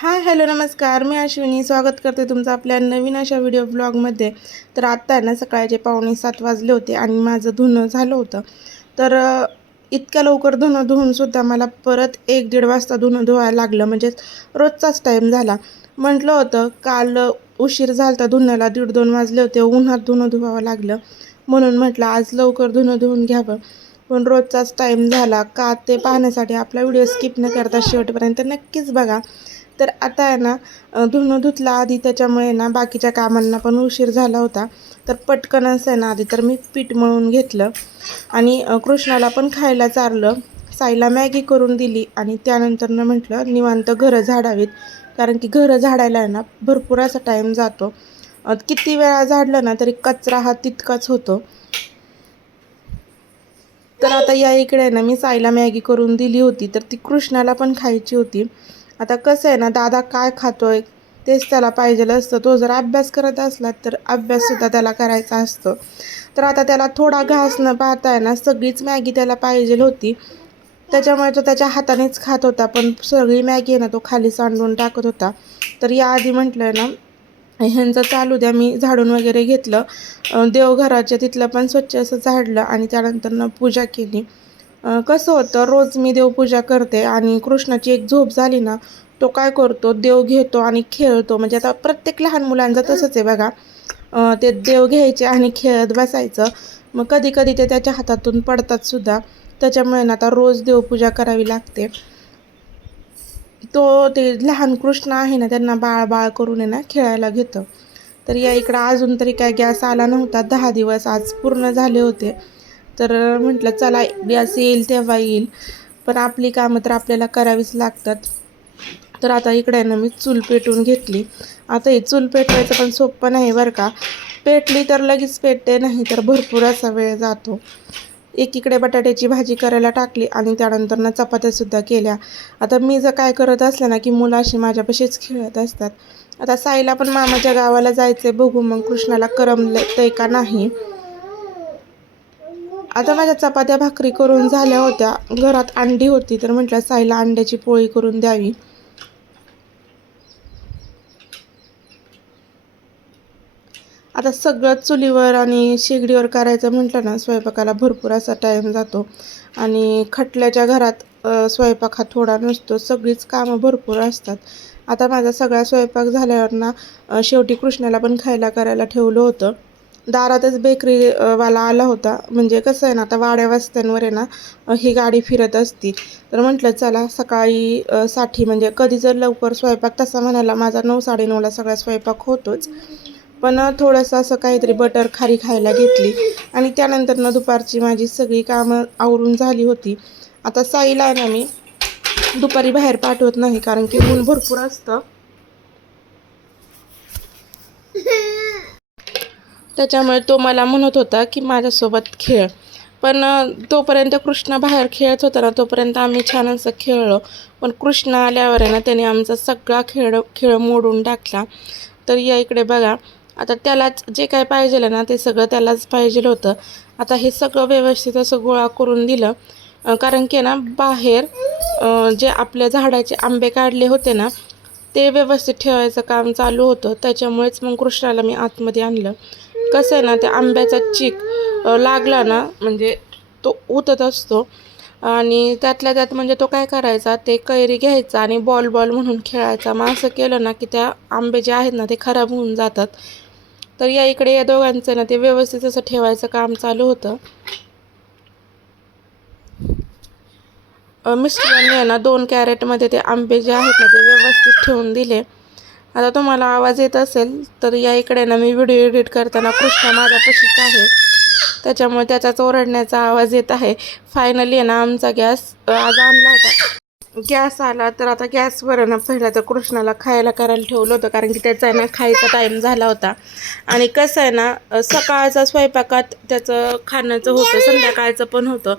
Hi hello नमस्कार, मी अश्विनी स्वागत करते तुमचं आपल्या नवीन अशा व्हिडिओ ब्लॉगमध्ये. तर आत्ता आहे ना सकाळचे 6:45 वाजले होते आणि माझं धुणं झालं होतं. तर इतक्या लवकर धुणं धुवूनसुद्धा मला परत 1-1:30 वाजता धुणं धुवायला लागलं. म्हणजे रोजचाच टाईम झाला. म्हटलं होतं काल उशीर झाला होता धुण्याला, 1:30-2 वाजले होते, उन्हात धुणं धुवावं लागलं. म्हणून म्हटलं आज लवकर धुणं धुवून घ्यावं. पण रोजचाच टाईम झाला का ते पाहण्यासाठी आपला व्हिडिओ स्किप न करता शेवटपर्यंत नक्कीच बघा. तर आता आहे ना धुणं धुतलं आधी, त्याच्यामुळे ना बाकीच्या कामांना पण उशीर झाला होता. तर पटकनच आहे ना आधी तर मी पीठ मळून घेतलं आणि कृष्णाला पण खायला चारलं. साईला मॅगी करून दिली आणि त्यानंतरनं म्हटलं निवांत घरं झाडावीत, कारण की घरं झाडायला आहे ना भरपूर असा टाईम जातो. किती वेळा झाडलं ना तरी कचरा हा तितकाच होतो. तर आता या इकडे ना मी साईला मॅगी करून दिली होती, तर ती कृष्णाला पण खायची होती. आता कसं आहे ना, दादा काय खातोय तेच त्याला पाहिजेलं असतं. तो जर अभ्यास करत असला तर अभ्याससुद्धा त्याला करायचा असतो. तर आता त्याला थोडा घास न पाहता आहे ना सगळीच मॅगी त्याला पाहिजेल होती. त्याच्यामुळे तो त्याच्या हातानेच खात होता, पण सगळी मॅगी आहे ना तो खाली सांडून टाकत होता. तर याआधी म्हटलं ना ह्यांचं चालू द्या, मी झाडून वगैरे घेतलं. देवघराच्या तिथलं पण स्वच्छ असं झाडलं आणि त्यानंतरनं पूजा केली. कसं होतं रोज मी देवपूजा करते आणि कृष्णाची एक झोप झाली ना तो काय करतो, देव घेतो आणि खेळतो. म्हणजे आता प्रत्येक लहान मुलांचं तसंच आहे बघा. ते देव घ्यायचे आणि खेळत बसायचं. मग कधी कधी ते त्याच्या हातातून पडतात सुद्धा. त्याच्यामुळे ना आता रोज देवपूजा करावी लागते. तो ते लहान कृष्ण आहे ना त्यांना बाळ बाळ करून आहे ना खेळायला घेतं. तर या इकडं अजून तरी काय गॅस आला नव्हता. 10 दिवस आज पूर्ण झाले होते. तर म्हटलं चला गॅस येईल तेव्हा येईल, पण आपली कामं तर आपल्याला करावीच लागतात. तर आता इकडे आहे ना मी चूल पेटवून घेतली. आता ही चूल पेटवायचं पण सोपं नाही बरं का. पेटली तर लगेच पेटते, नाही तर भरपूर असा वेळ जातो. एकीकडे बटाट्याची भाजी करायला टाकली आणि त्यानंतरनं चपात्यासुद्धा केल्या. आता मी जर काय करत असलं ना की मुलं अशी माझ्यापाशीच खेळत असतात. आता साईला पण मामाच्या गावाला जायचं, बघू मग कृष्णाला करमलं का नाही. आता माझ्या चपात्या भाकरी करून झाल्या होत्या. घरात अंडी होती तर म्हटलं साईला अंड्याची पोळी करून द्यावी. आता सगळं चुलीवर आणि शेगडीवर करायचं म्हटलं ना स्वयंपाकाला भरपूर असा टाईम जातो. आणि खटल्याच्या घरात स्वयंपाक हा थोडा नसतो, सगळीच कामं भरपूर असतात. आता माझा सगळा स्वयंपाक झाल्यावर ना शेवटी कृष्णाला पण खायला करायला ठेवलं होतं. दारातच बेकरी वाला आला होता. म्हणजे कसं आहे ना आता वाड्या वस्त्यांवर आहे ना ही गाडी फिरत असती. तर म्हटलं चला सकाळी साठी म्हणजे कधी जर लवकर स्वयंपाक, तसा म्हणायला माझा 9-9:30ला सगळा स्वयंपाक होतोच. पण थोडंसं असं काहीतरी बटर खारी खायला घेतली आणि त्यानंतरनं दुपारची माझी सगळी कामं आवरून झाली होती. आता साईला आहे ना मी दुपारी बाहेर पाठवत नाही, कारण की ऊन भरपूर असतं. त्याच्यामुळे तो मला म्हणत होता की माझ्यासोबत खेळ. पण तोपर्यंत कृष्ण बाहेर खेळत होता ना तोपर्यंत आम्ही छान असं खेळलो. पण कृष्ण आल्यावर आहे ना त्याने आमचा सगळा खेळ मोडून टाकला. तर या इकडे बघा, आता त्यालाच जे काय पाहिजे ना ते सगळं त्यालाच पाहिजे होतं. आता हे सगळं व्यवस्थित असं गोळा करून दिलं. कारण की ना बाहेर जे आपल्या झाडाचे आंबे काढले होते ना ते व्यवस्थित ठेवायचं काम चालू होतं. त्याच्यामुळेच मग कृष्णाला मी आतमध्ये आणलं. कसं आहे ना त्या आंब्याचा चीक लागला ना म्हणजे तो उतत असतो. आणि त्यातल्या त्यात म्हणजे तो काय करायचा, ते कैरी घ्यायचा आणि बॉल बॉल म्हणून खेळायचा. मग असं केलं ना की त्या आंबे जे आहेत ना ते खराब होऊन जातात. तर या इकडे या दोघांचं ना ते व्यवस्थित असं ठेवायचं काम चालू होतं. मिस्टरांनी आहे ना 2 कॅरेटमध्ये ते आंबे जे आहेत ना ते व्यवस्थित ठेवून दिले. आता तुम्हाला आवाज येत असेल तर या इकडे ना मी व्हिडिओ एडिट करताना कृष्णा माझ्यापाशीच आहे, त्याच्यामुळे त्याचाच ओरडण्याचा आवाज येत आहे. फायनली आहे ना आमचा गॅस आज आणला होता. गॅस आला तर आता गॅसवर ना पहिला तर कृष्णाला खायला करायला ठेवलं होतं, कारण की त्याचा आहे ना खायचा टाईम झाला होता. आणि कसं आहे ना सकाळचा स्वयंपाकात त्याचं खाण्याचं होतं, संध्याकाळचं पण होतं.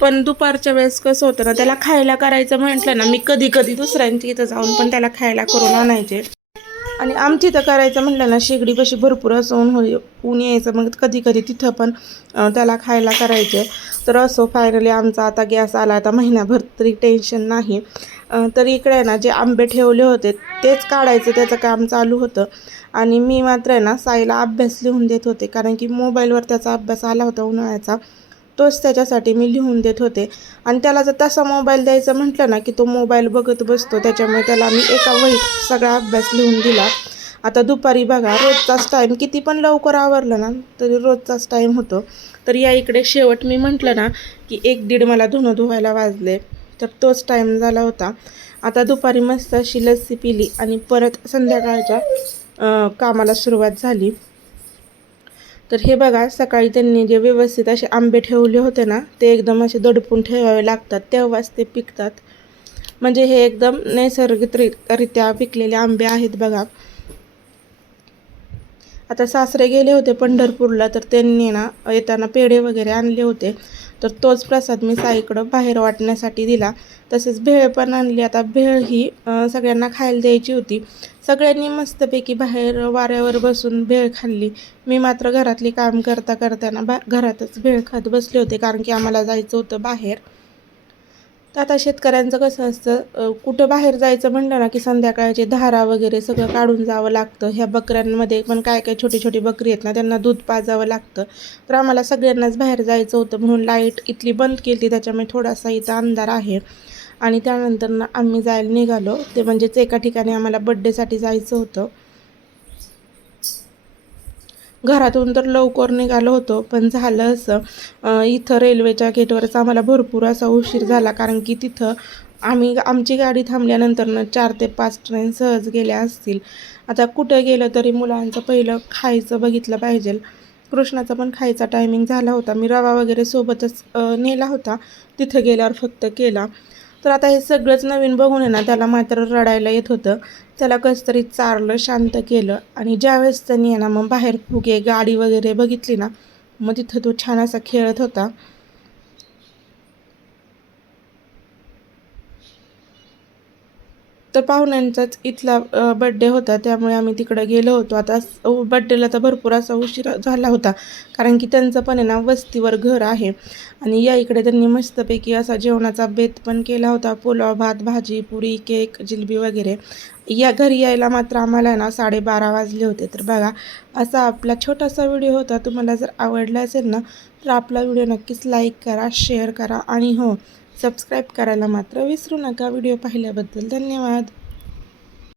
पण दुपारच्या वेळेस कसं होतं ना त्याला खायला करायचं म्हटलं ना मी कधी कधी दुसऱ्यांच्या इथं जाऊन पण त्याला खायला करून आणायचे. आणि आमची तर करायचं म्हटलं ना शेगडीपाशी भरपूर असं ऊन यायचं, मग कधी कधी तिथं पण त्याला खायला करायचे. तर असो फायनली आमचा आता गॅस आला, आता महिनाभर तरी टेन्शन नाही. तर इकडे ना जे आंबे ठेवले होते तेच काढायचं त्याचं काम चालू होतं. आणि मी मात्र आहे ना साईला अभ्यास लिहून देत होते, कारण की मोबाईलवर त्याचा अभ्यास आला होता उन्हाळ्याचा, तोच त्याच्यासाठी मी लिहून देत होते. आणि त्याला जर तसा मोबाईल द्यायचं म्हटलं ना की तो मोबाईल बघत बसतो, त्याच्यामुळे त्याला मी एका वहीत सगळा अभ्यास लिहून दिला. आता दुपारी बघा रोजचाच टाईम, किती पण लवकर आवरलं ना तरी रोजचाच टाईम होतो. तर या इकडे शेवट मी म्हटलं ना की 1-1:30 मला धुणं धुवायला वाजले, तर तोच टाईम झाला होता. आता दुपारी मस्त अशी लस्सी पिली आणि परत संध्याकाळच्या कामाला सुरुवात झाली. तर हे बघा सकाळी त्यांनी जे व्यवस्थित असे आंबे ठेवले होते ना ते एकदम असे दडपून ठेवावे लागतात, तेव्हाच ते पिकतात. म्हणजे हे एकदम नैसर्गिकरित्या पिकलेले आंबे आहेत बघा. आता सासरे गेले होते पंढरपूरला, तर त्यांनी ना येताना पेढे वगैरे आणले होते, तर तोच प्रसाद मी साईकडं बाहेर वाटण्यासाठी दिला. तसेच भेळ पण आणली. आता भेळ ही सगळ्यांना खायला द्यायची होती. सगळ्यांनी मस्तपैकी बाहेर वाऱ्यावर बसून भेळ खाल्ली. मी मात्र घरातली काम करता करताना घरातच भेळ खात बसले होते, कारण की आम्हाला जायचं होतं बाहेर. तर आता शेतकऱ्यांचं कसं असतं, कुठं बाहेर जायचं म्हणलं ना की संध्याकाळचे धारा वगैरे सगळं काढून जावं लागतं. ह्या बकऱ्यांमध्ये पण काय काय छोटी छोटी बकरी आहेत ना, त्यांना दूध पाजावं लागतं. तर आम्हाला सगळ्यांनाच बाहेर जायचं होतं, म्हणून लाईट इथली बंद केली, त्याच्यामुळे थोडासा इथं अंधार आहे. आणि त्यानंतर ना आम्ही जायला निघालो, ते म्हणजेच एका ठिकाणी आम्हाला बड्डेसाठी जायचं होतं. घरातून तर लवकर निघालो होतो, पण झालं असं इथं रेल्वेच्या गेटवरच आम्हाला भरपूर असा उशीर झाला, कारण की तिथं आमची गाडी थांबल्यानंतर 4 ते 5 ट्रेन सहज गेल्या असतील. आता कुठं गेलं तरी मुलांचं पहिलं खायचं बघितलं पाहिजे. कृष्णाचा पण खायचा टायमिंग झाला होता. मी रवा वगैरे सोबतच नेला होता, तिथं गेल्यावर फक्त केला. तर आता हे सगळंच नवीन बघून आहे ना त्याला मात्र रडायला येत होतं. त्याला कसं तरी चारलं, शांत केलं, आणि ज्यावेळेस त्यांनी आहे ना मग बाहेर फुगे गाडी वगैरे बघितली ना, मग तिथं तो छान असा खेळत होता. तर पाहुण्यांचाच इथला बड्डे होता, त्यामुळे आम्ही तिकडं गेलो होतो. आता बड्डेला तर भरपूर असा उशीर झाला होता, कारण की त्यांचं पण आहे ना वस्तीवर घर आहे. आणि या इकडे त्यांनी मस्तपैकी असा जेवणाचा बेत पण केला होता. पुलाव, भात, भाजी, पुरी, केक, जिलबी वगैरे. या घरी यायला मात्र आम्हाला ना 12:30 वाजले होते. तर बघा असा आपला छोटासा व्हिडिओ होता. तुम्हाला जर आवडला असेल ना तर आपला व्हिडिओ नक्कीच लाईक करा, शेअर करा, आणि हो सबस्क्राईब करायला मात्र विसरू नका. व्हिडिओ पाहिल्याबद्दल धन्यवाद.